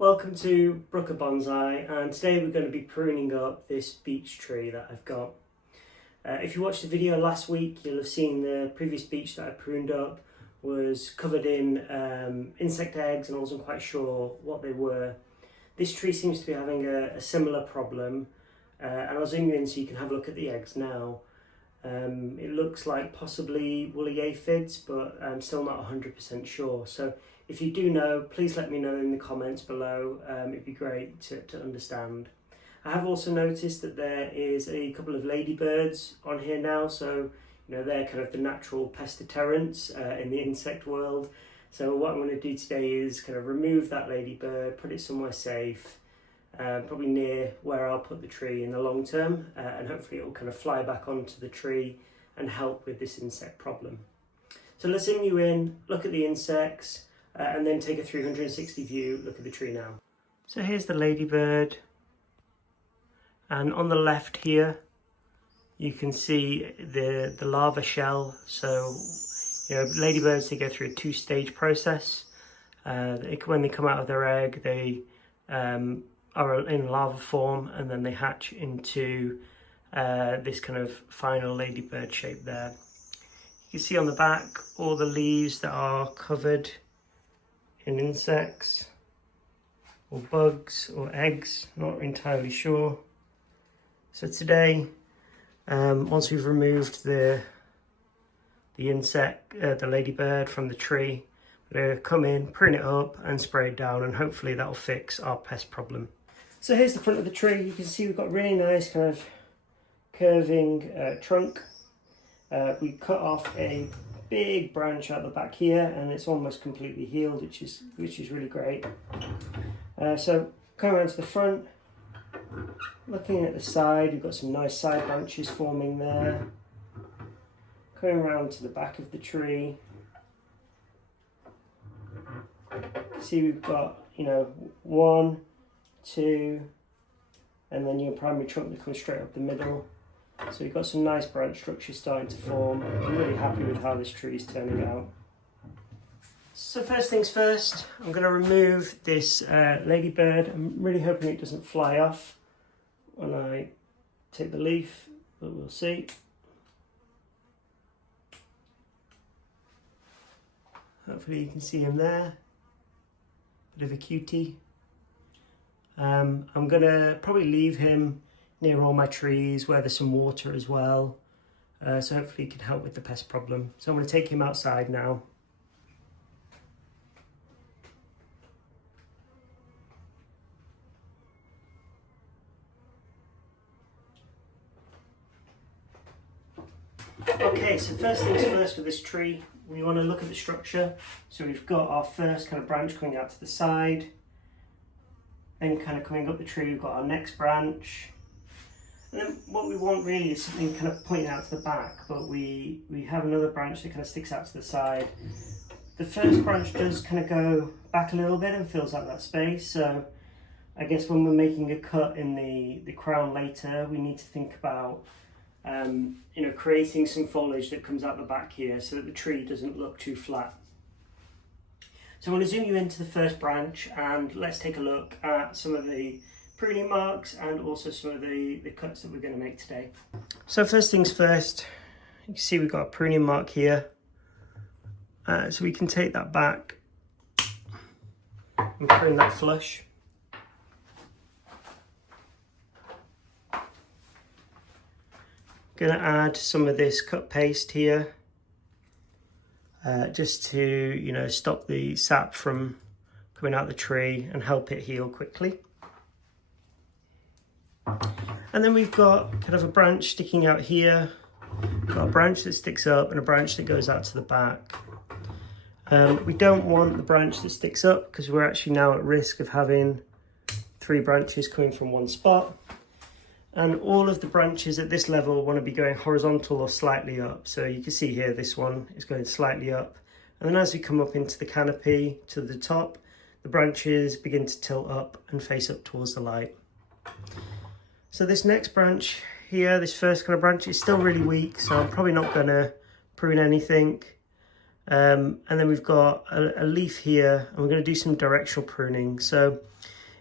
Welcome to Brooker Bonsai, and today we're going to be pruning up this beech tree that I've got. If you watched the video last week, you'll have seen the previous beech that I pruned up was covered in insect eggs, and I wasn't quite sure what they were. This tree seems to be having a similar problem, and I'll zoom you in so you can have a look at the eggs now. It looks like possibly woolly aphids, but I'm still not 100% sure. So if you do know, please let me know in the comments below. It'd be great to understand. I have also noticed that there is a couple of ladybirds on here now, so you know they're kind of the natural pest deterrents in the insect world. So what I'm going to do today is kind of remove that ladybird, put it somewhere safe, probably near where I'll put the tree in the long term, and hopefully it will kind of fly back onto the tree and help with this insect problem. So let's zoom you in, look at the insects, and then take a 360 view, look at the tree now. So here's the ladybird, and on the left here you can see the larva shell. So you know, ladybirds, they go through a two-stage process. When they come out of their egg, they are in larva form, and then they hatch into this kind of final ladybird shape there. You can see on the back all the leaves that are covered in insects or bugs or eggs, not entirely sure. So today, once we've removed the ladybird from the tree, we're going to come in, prune it up and spray it down, and hopefully that'll fix our pest problem. So here's the front of the tree. You can see we've got really nice kind of curving trunk. We cut off a big branch out the back here, and it's almost completely healed, which is really great. So going around to the front, looking at the side, we've got some nice side branches forming there. Going around to the back of the tree, you can see we've got, you know, 1, 2, and then your primary trunk that comes straight up the middle. So you've got some nice branch structures starting to form. I'm really happy with how this tree is turning out. So first things first, I'm going to remove this ladybird. I'm really hoping it doesn't fly off when I take the leaf, but we'll see. Hopefully you can see him there. Bit of a cutie. I'm going to probably leave him near all my trees where there's some water as well. So hopefully he can help with the pest problem. So I'm going to take him outside now. Okay, so first things first with this tree, we want to look at the structure. So we've got our first kind of branch coming out to the side. Then kind of coming up the tree, we've got our next branch. And then what we want really is something kind of pointing out to the back, but we have another branch that kind of sticks out to the side. The first branch does kind of go back a little bit and fills out that space. So I guess when we're making a cut in the crown later, we need to think about you know, creating some foliage that comes out the back here so that the tree doesn't look too flat. So I'm going to zoom you into the first branch, and let's take a look at some of the pruning marks and also some of the cuts that we're going to make today. So first things first, you can see we've got a pruning mark here. So we can take that back and prune that flush. Going to add some of this cut paste here, just to, you know, stop the sap from coming out the tree and help it heal quickly. And then we've got kind of a branch sticking out here. We've got a branch that sticks up and a branch that goes out to the back. We don't want the branch that sticks up because we're actually now at risk of having 3 branches coming from one spot. And all of the branches at this level want to be going horizontal or slightly up. So you can see here, this one is going slightly up. And then as we come up into the canopy to the top, the branches begin to tilt up and face up towards the light. So this next branch here, this first kind of branch, is still really weak. So I'm probably not going to prune anything. And then we've got a leaf here, and we're going to do some directional pruning. So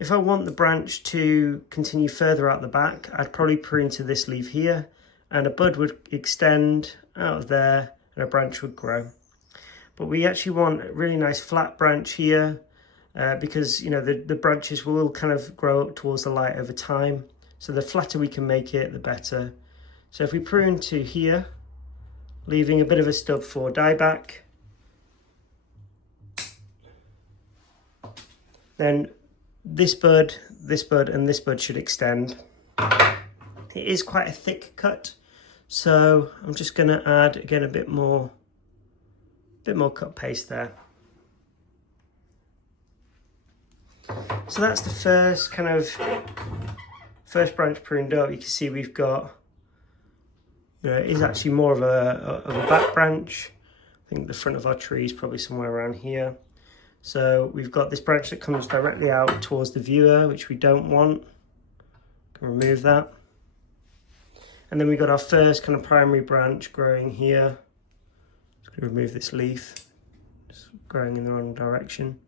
if I want the branch to continue further out the back, I'd probably prune to this leaf here, and a bud would extend out of there and a branch would grow. But we actually want a really nice flat branch here, because the branches will kind of grow up towards the light over time. So the flatter we can make it, the better. So if we prune to here, leaving a bit of a stub for dieback, then this bud, and this bud should extend. It is quite a thick cut, so I'm just going to add again a bit more cut paste there. So that's the first branch pruned up. You can see we've got, it is actually more of a back branch. I think the front of our tree is probably somewhere around here. So we've got this branch that comes directly out towards the viewer, which we don't want. Can remove that. And then we've got our first kind of primary branch growing here. Just going to remove this leaf, just growing in the wrong direction.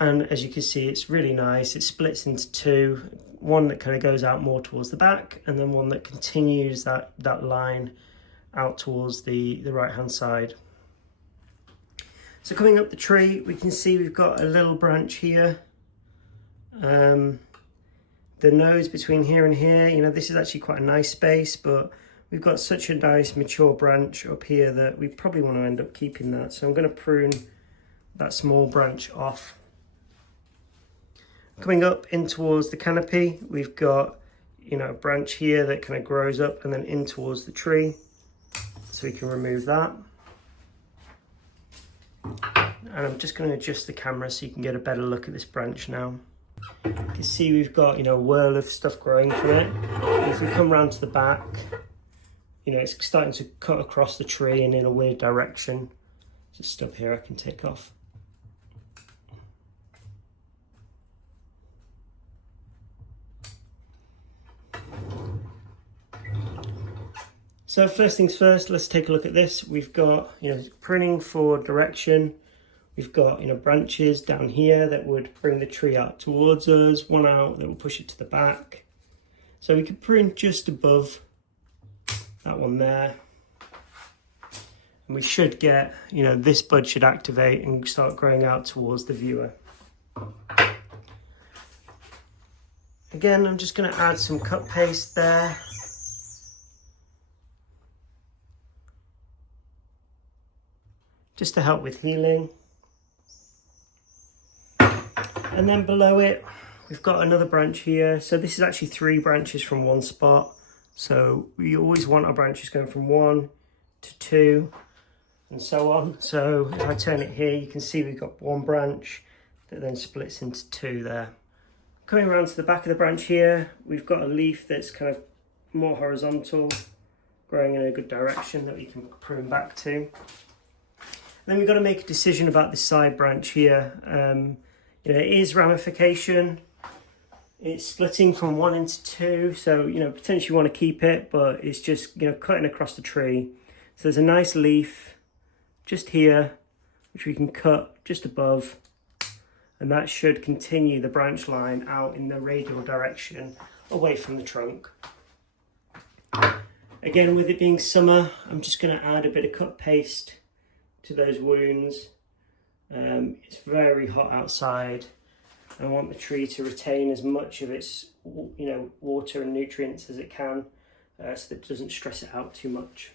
And as you can see, it's really nice. It splits into two, one that kind of goes out more towards the back, and then one that continues that line out towards the right hand side. So coming up the tree, we can see we've got a little branch here. The nose between here and here, this is actually quite a nice space, but we've got such a nice mature branch up here that we probably want to end up keeping that. So I'm going to prune that small branch off. Coming up in towards the canopy, we've got, a branch here that kind of grows up and then in towards the tree. So we can remove that. And I'm just going to adjust the camera so you can get a better look at this branch now. You can see we've got, a whirl of stuff growing from it. And if we come round to the back, it's starting to cut across the tree and in a weird direction. There's a stub here I can take off. So first things first, let's take a look at this. We've got, pruning for direction. We've got, branches down here that would bring the tree out towards us, one out that will push it to the back. So we could prune just above that one there. And we should get, this bud should activate and start growing out towards the viewer. Again, I'm just going to add some cut paste there. Just to help with healing. And then below it, we've got another branch here. So this is actually 3 branches from one spot. So we always want our branches going from 1 to 2 and so on. So if I turn it here, you can see we've got 1 branch that then splits into 2 there. Coming around to the back of the branch here, we've got a leaf that's kind of more horizontal, growing in a good direction that we can prune back to. Then we've got to make a decision about this side branch here. It is ramification. It's splitting from 1 into 2, so potentially you want to keep it, but it's just cutting across the tree. So there's a nice leaf just here, which we can cut just above, and that should continue the branch line out in the radial direction away from the trunk. Again, with it being summer, I'm just going to add a bit of cut paste to those wounds. It's very hot outside. I want the tree to retain as much of its water and nutrients as it can, so that it doesn't stress it out too much.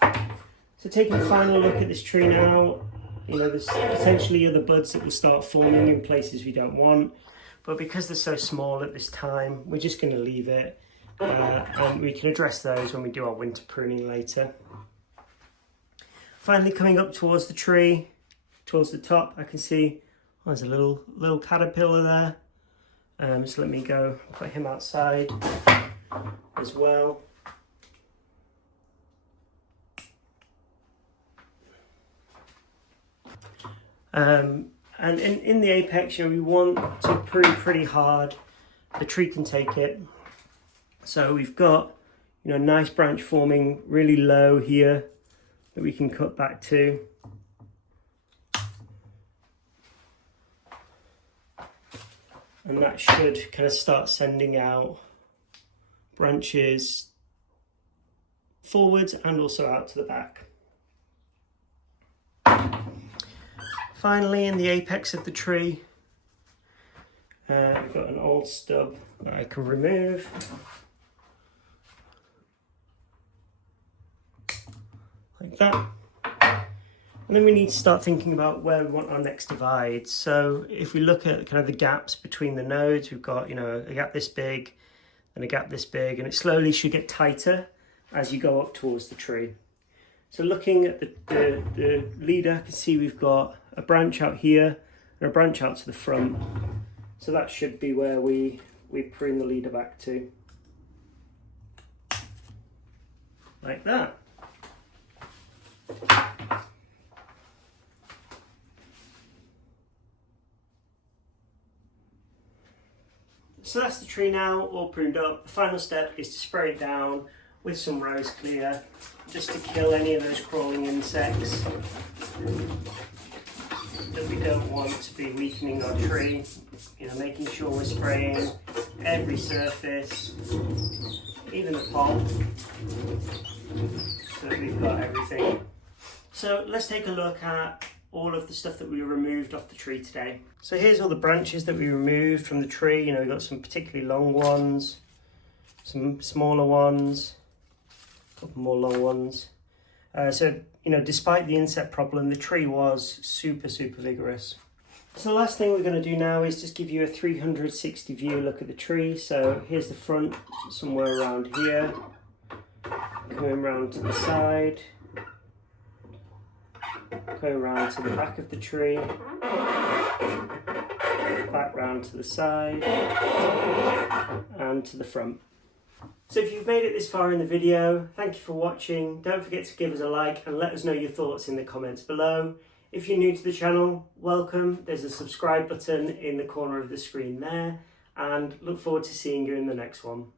So taking a final look at this tree now, there's potentially other buds that will start forming in places we don't want, but because they're so small at this time, we're just going to leave it, and we can address those when we do our winter pruning later. Finally, coming up towards the tree, towards the top, I can see there's a little caterpillar there. So let me go put him outside as well. And in the apex, we want to prune pretty hard. The tree can take it. So we've got, you know, nice branch forming really low here that we can cut back to. And that should kind of start sending out branches forwards and also out to the back. Finally, in the apex of the tree, I've got an old stub that I can remove. Like that. And then we need to start thinking about where we want our next divide. So if we look at kind of the gaps between the nodes, we've got, you know, a gap this big and a gap this big, and it slowly should get tighter as you go up towards the tree. So looking at the leader, I can see we've got a branch out here and a branch out to the front. So that should be where we prune the leader back to. Like that. So that's the tree now, all pruned up. The final step is to spray it down with some rose clear, just to kill any of those crawling insects that we don't want to be weakening our tree. You know, making sure we're spraying every surface, even the pot, so that we've got everything. So let's take a look at all of the stuff that we removed off the tree today. So here's all the branches that we removed from the tree. You know, we've got some particularly long ones, some smaller ones, a couple more long ones. So, you know, despite the insect problem, the tree was super vigorous. So the last thing we're going to do now is just give you a 360 view look at the tree. So here's the front, somewhere around here, coming around to the side, go around to the back of the tree, back round to the side, and to the front. So if you've made it this far in the video, thank you for watching. Don't forget to give us a like and let us know your thoughts in the comments below. If you're new to the channel, welcome. There's a subscribe button in the corner of the screen there, and look forward to seeing you in the next one.